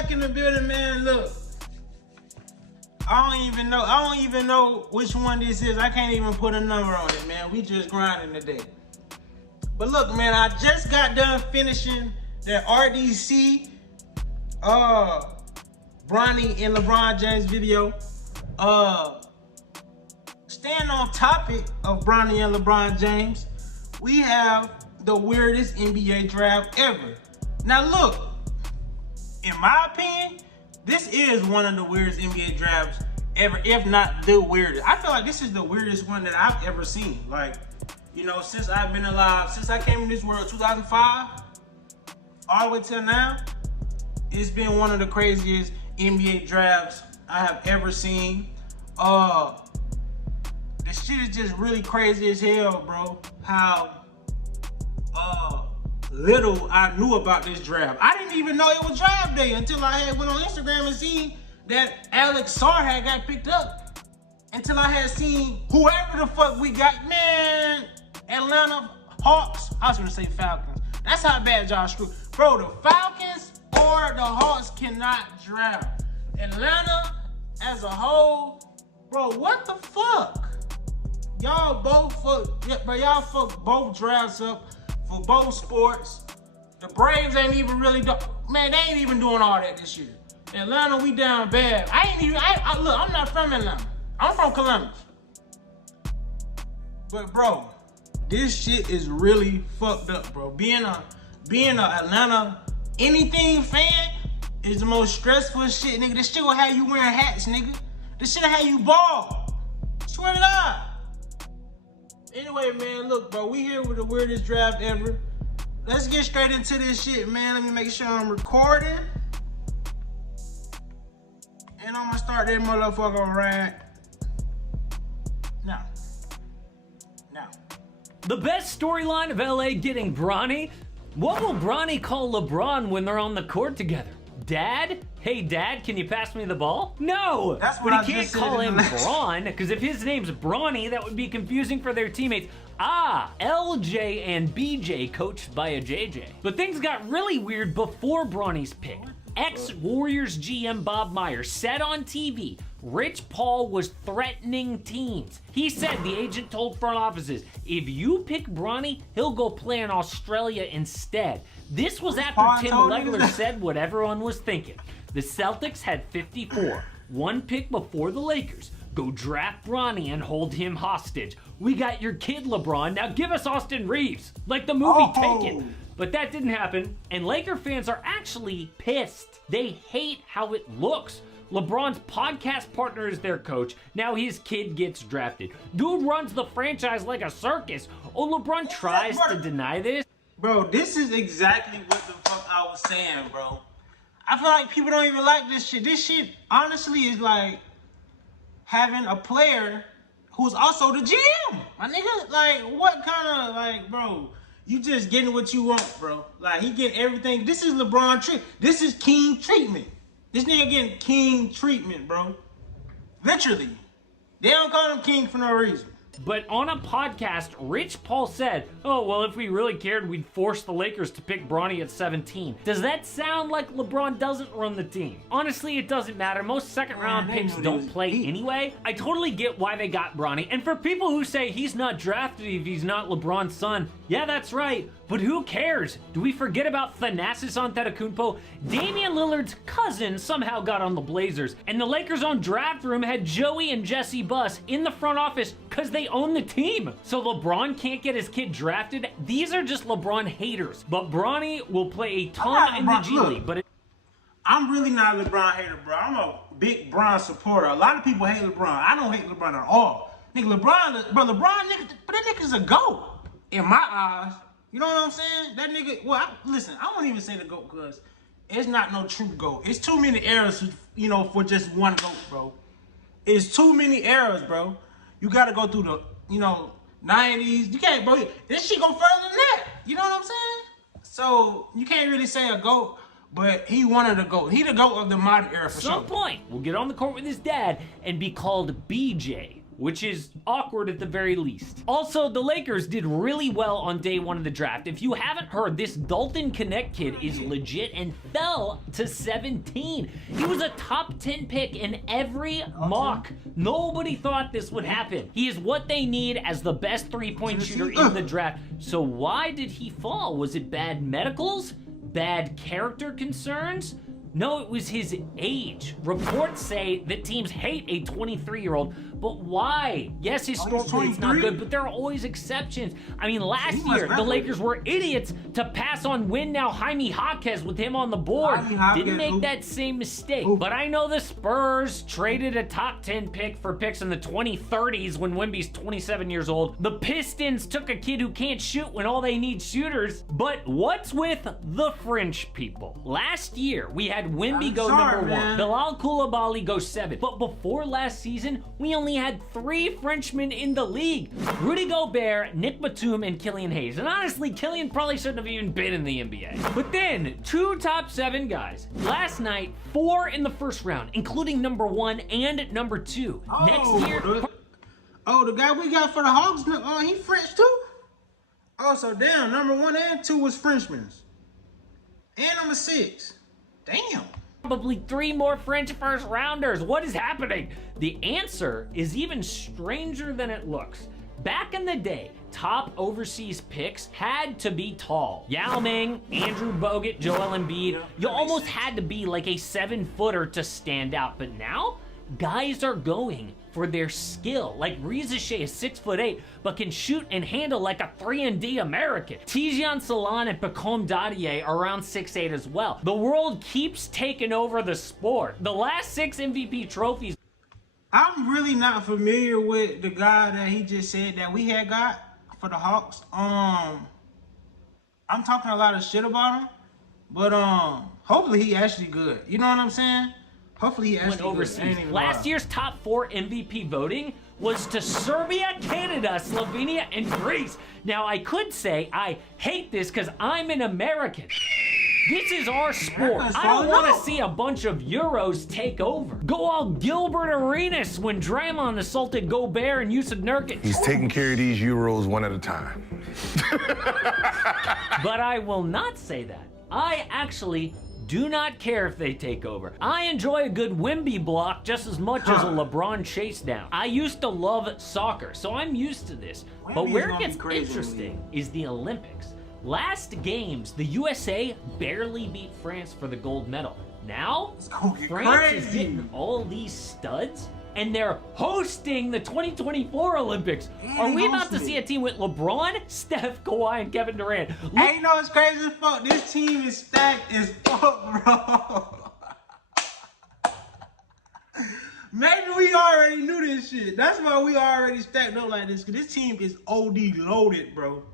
back in the building, man. Look, I don't even know which one this is. I can't even put a number on it, man. We just grinding today. But look, man, I just got done finishing that RDC, Bronny and LeBron James video. Staying on topic of Bronny and LeBron James, we have the weirdest NBA draft ever. Now look, in my opinion, this is one of the weirdest NBA drafts ever, if not the weirdest. I feel like this is the weirdest one that I've ever seen. Like, you know, since I've been alive, since I came in this world 2005, all the way till now, it's been one of the craziest NBA drafts I have ever seen. The shit is just really crazy as hell, bro. How little I knew about this draft. I didn't even know it was draft day until I had went on Instagram and seen that Alex Sarr had got picked up. Until I had seen whoever the fuck we got, man. Atlanta Hawks. I was gonna say Falcons. That's how bad y'all screwed. Bro, the Falcons or the Hawks cannot draft. Atlanta as a whole, bro, what the fuck? Y'all both fuck, yeah, bro, y'all fuck both drafts up for both sports. The Braves ain't even really, man, they ain't even doing all that this year. Atlanta, we down bad. Look, I'm not from Atlanta. I'm from Columbus. But bro, this shit is really fucked up, bro. Being a Atlanta anything fan is the most stressful shit, nigga. This shit will have you wearing hats, nigga. This shit will have you bald. Swear to God. Anyway, man, look, bro, we here with the weirdest draft ever. Let's get straight into this shit, man. Let me make sure I'm recording. And I'm gonna start that motherfucker right now. The best storyline of LA getting Bronny? What will Bronny call LeBron when they're on the court together? Dad? Hey Dad, can you pass me the ball? No! That's what but he can't call him Bron, because if his name's Bronny, that would be confusing for their teammates. Ah, LJ and BJ coached by a JJ. But things got really weird before Bronny's pick. Ex-Warriors GM Bob Myers said on TV, Rich Paul was threatening teams. He said the agent told front offices, if you pick Bronny, he'll go play in Australia instead. This was after Tim Legler said what everyone was thinking. The Celtics had 54, one pick before the Lakers. Go draft Bronny and hold him hostage. We got your kid, LeBron. Now give us Austin Reeves, like the movie Taken. But that didn't happen, and Laker fans are actually pissed. They hate how it looks. LeBron's podcast partner is their coach. Now his kid gets drafted. Dude runs the franchise like a circus. Oh, LeBron tries to deny this. Bro, this is exactly what the fuck I was saying, bro. I feel like people don't even like this shit. This shit, honestly, is like having a player who's also the GM. My nigga, like, what kind of, like, bro, you just getting what you want, bro. Like, he getting everything. This is LeBron treatment. This is king treatment. This nigga getting king treatment, bro. Literally. They don't call him king for no reason. But on a podcast, Rich Paul said, oh, well, if we really cared, we'd force the Lakers to pick Bronny at 17. Does that sound like LeBron doesn't run the team? Honestly, it doesn't matter. Most second-round picks don't play anyway. I totally get why they got Bronny. And for people who say he's not drafted if he's not LeBron's son, yeah, that's right. But who cares? Do we forget about Thanasis Antetokounmpo? Damian Lillard's cousin somehow got on the Blazers. And the Lakers' own draft room had Joey and Jesse Buss in the front office because they own the team. So LeBron can't get his kid drafted? These are just LeBron haters. But Bronny will play a ton in the G League. But I'm really not a LeBron hater, bro. I'm a big Bron supporter. A lot of people hate LeBron. I don't hate LeBron at all. Nigga, LeBron, nigga, but that nigga's a GOAT in my eyes. You know what I'm saying? That nigga, well, listen, I won't even say the GOAT because it's not no true GOAT. It's too many eras, you know, for just one GOAT, bro. It's too many eras, bro. You got to go through the, you know, 90s. You can't, bro. This shit go further than that. You know what I'm saying? So you can't really say a GOAT, but he one of the GOAT. He the GOAT of the modern era for sure. At some point, we'll get on the court with his dad and be called BJ. which is awkward at the very least. Also, the Lakers did really well on day one of the draft. If you haven't heard, this Dalton Connect kid is legit and fell to 17. He was a top 10 pick in every mock. Nobody thought this would happen. He is what they need as the best three-point shooter in the draft. So why did he fall? Was it bad medicals? Bad character concerns? No, it was his age. Reports say that teams hate a 23-year-old, but why? Yes, his stroke rate's not good, but there are always exceptions. I mean, last year, the Lakers were idiots to pass on win now Jaime Jaquez with him on the board. Didn't make that same mistake. But I know the Spurs traded a top 10 pick for picks in the 2030s when Wemby's 27 years old. The Pistons took a kid who can't shoot when all they need shooters. But what's with the French people? Last year, we had Wemby go number 1. Bilal Koulibaly go 7. But before last season, we only had 3 Frenchmen in the league. Rudy Gobert, Nick Batum, and Killian Hayes. And honestly, Killian probably shouldn't have even been in the NBA. But then, 2 top 7 guys. Last night, 4 in the first round, including number 1 and number 2. Next year... the guy we got for the Hawks, he French too? Oh, so damn, number 1 and 2 was Frenchmen. And number 6. Damn. Probably 3 more French first rounders. What is happening? The answer is even stranger than it looks. Back in the day, top overseas picks had to be tall. Yao Ming, Andrew Bogut, Joel Embiid. You almost had to be like a 7-footer to stand out. But now, guys are going for their skill. Like Riza Shea is 6'8", but can shoot and handle like a 3-and-D American. Tizian Salon and Pacome Dadier are around 6'8" as well. The world keeps taking over the sport. The last 6 MVP trophies. I'm really not familiar with the guy that he just said that we had got for the Hawks. I'm talking a lot of shit about him, but hopefully he actually good. You know what I'm saying? Hopefully he actually overseas. Last year's top 4 MVP voting was to Serbia, Canada, Slovenia, and Greece. Now, I could say I hate this because I'm an American. This is our sport. I don't want to see a bunch of Euros take over. Go all Gilbert Arenas when Draymond assaulted Gobert and Yusuf Nurkic. He's taking care of these Euros one at a time. But I will not say that. I actually do not care if they take over. I enjoy a good Wemby block just as much as a LeBron chase down. I used to love soccer, so I'm used to this. But where it gets interesting is the Olympics. Last games, the USA barely beat France for the gold medal. Now, France is getting all these studs, and they're hosting the 2024 Olympics. Are we about to see a team with LeBron, Steph, Kawhi, and Kevin Durant? Hey, you know what's crazy as fuck? This team is stacked as fuck, bro. Maybe we already knew this shit. That's why we already stacked up like this, because this team is OD loaded, bro.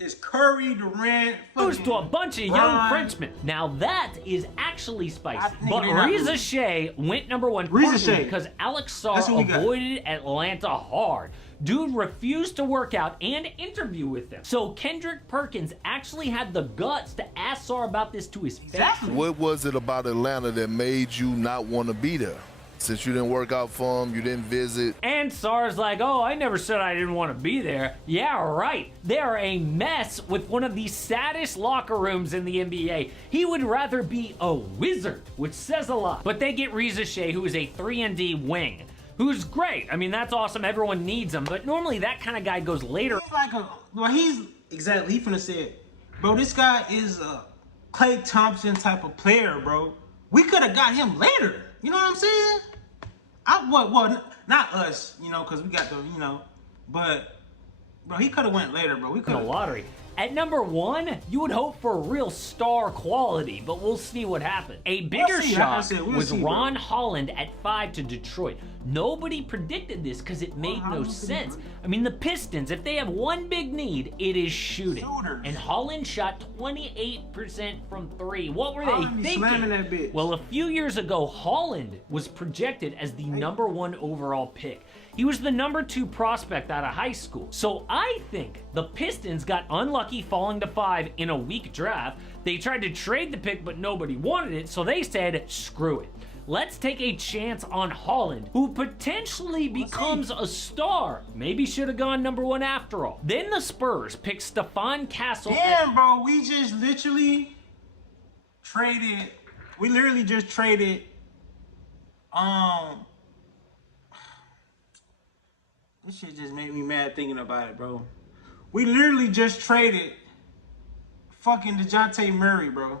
It's Curry, Durant, goes to a bunch of young Frenchmen. Now that is actually spicy. But Riza Shea went number 1 because Alex Sarr avoided Atlanta hard. Dude refused to work out and interview with them. So Kendrick Perkins actually had the guts to ask Sarr about this to his face. What was it about Atlanta that made you not want to be there? Since you didn't work out for him, you didn't visit. And Sarr's like, oh, I never said I didn't want to be there. Yeah, right. They are a mess with one of the saddest locker rooms in the NBA. He would rather be a wizard, which says a lot. But they get Riza Shea, who is a 3-and-D wing, who's great. I mean, that's awesome. Everyone needs him. But normally that kind of guy goes later. He's like exactly, he finna say it. Bro, this guy is a Klay Thompson type of player, bro. We could have got him later. You know what I'm saying? Well, not us, you know, because we got the, you know, but, bro, he could have went later, bro. We could have. The lottery. At number 1, you would hope for real star quality, but we'll see what happens. A bigger shot was Ron Holland at 5 to Detroit. Nobody predicted this because it made no sense. I mean, the Pistons, if they have one big need, it is shooting. And Holland shot 28% from 3. What were they thinking? Well, a few years ago, Holland was projected as the number 1 overall pick. He was the number 2 prospect out of high school. So I think the Pistons got unlucky falling to 5 in a weak draft. They tried to trade the pick, but nobody wanted it, so they said, screw it. let's take a chance on Haaland, who potentially becomes a star. Maybe should have gone number 1 after all. Then the Spurs pick Stefan Castle. Damn, bro, we just literally traded. We literally just traded. This shit just made me mad thinking about it, bro. We literally just traded fucking DeJounte Murray, bro.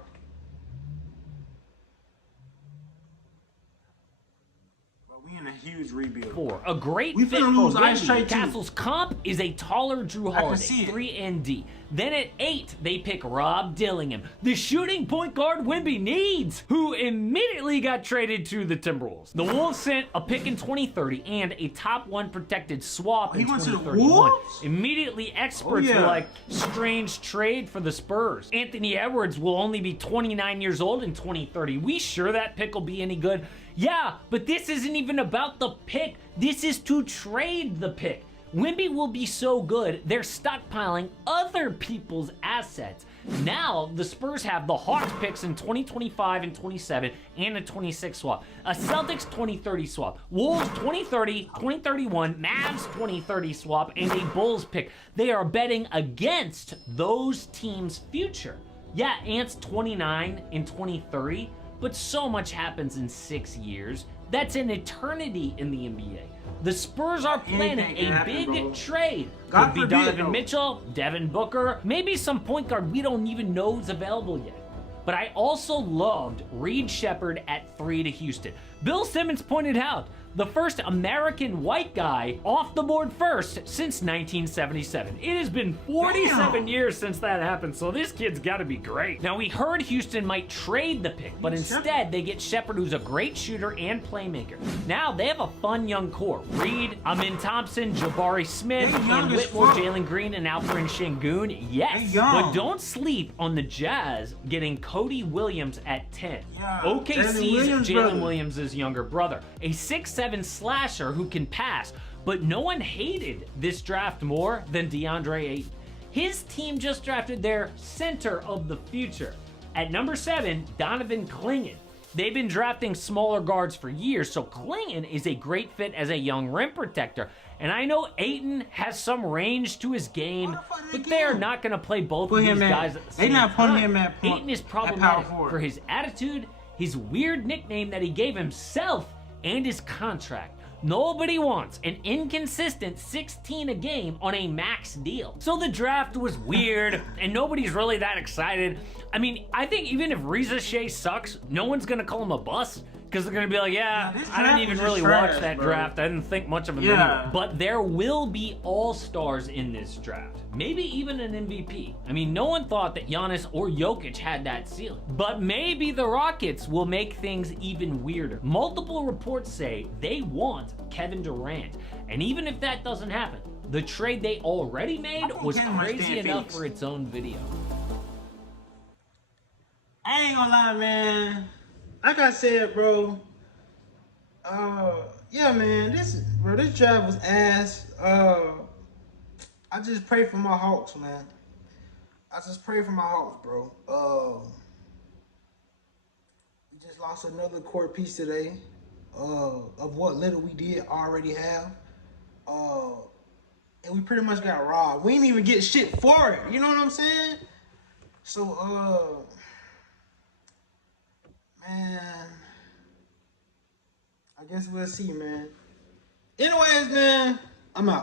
We in a huge rebuild. 4. A great We fit finna for lose Ice Wemby. Tray too. Castle's comp is a taller Drew I can see Holiday, it. 3 and D. Then at 8, they pick Rob Dillingham, the shooting point guard Wemby needs, who immediately got traded to the Timberwolves. The Wolves sent a pick in 2030 and a top 1 protected swap in He went to the 2031. Wolves? Immediately, experts were like, strange trade for the Spurs. Anthony Edwards will only be 29 years old in 2030. We sure that pick will be any good? Yeah, but this isn't even about the pick. This is to trade the pick. Wemby will be so good, they're stockpiling other people's assets. Now, the Spurs have the Hawks picks in 2025 and 27 and a 26 swap. A Celtics 2030 swap. Wolves 2030, 2031, Mavs 2030 swap, and a Bulls pick. They are betting against those teams' future. Yeah, Ant's 29 in 2030, but so much happens in 6 years. That's an eternity in the NBA. The Spurs are planning a big trade. Could be Donovan Mitchell, Devin Booker, maybe some point guard we don't even know is available yet. But I also loved Reed Shepherd at 3 to Houston. Bill Simmons pointed out, the first American white guy off the board first since 1977. It has been 47 years since that happened, so this kid's got to be great. Now, we heard Houston might trade the pick, but instead they get Shepherd, who's a great shooter and playmaker. Now, they have a fun young core. Reed, Amin Thompson, Jabari Smith, and Whitmore, Jalen Green, and Alperen Şengün. Yes, but don't sleep on the Jazz getting Cody Williams at 10. OKC's Jalen Williams' younger brother. A 6'7" slasher who can pass, but no one hated this draft more than DeAndre Ayton. His team just drafted their center of the future. At number 7, Donovan Clingan. They've been drafting smaller guards for years, so Clingan is a great fit as a young rim protector. And I know Ayton has some range to his game, but they are not going to play both of these guys at the same time. Ayton is problematic for his attitude, his weird nickname that he gave himself, and his contract. Nobody wants an inconsistent 16 a game on a max deal. So the draft was weird, and nobody's really that excited. I mean, I think even if Reza Shea sucks, no one's gonna call him a bust, because they're gonna be like, yeah, I didn't even really watch that draft. I didn't think much of him anyway. But there will be all-stars in this draft. Maybe even an MVP. I mean, no one thought that Giannis or Jokic had that ceiling. But maybe the Rockets will make things even weirder. Multiple reports say they want Kevin Durant. And even if that doesn't happen, the trade they already made was crazy enough for its own video. I ain't gonna lie, man. Like I said, bro. Yeah, man. This draft was ass. I just pray for my Hawks, man. I just pray for my Hawks, bro. We just lost another core piece today. Of what little we did already have. And we pretty much got robbed. We didn't even get shit for it. You know what I'm saying? So, man, I guess we'll see, man. Anyways, man, I'm out.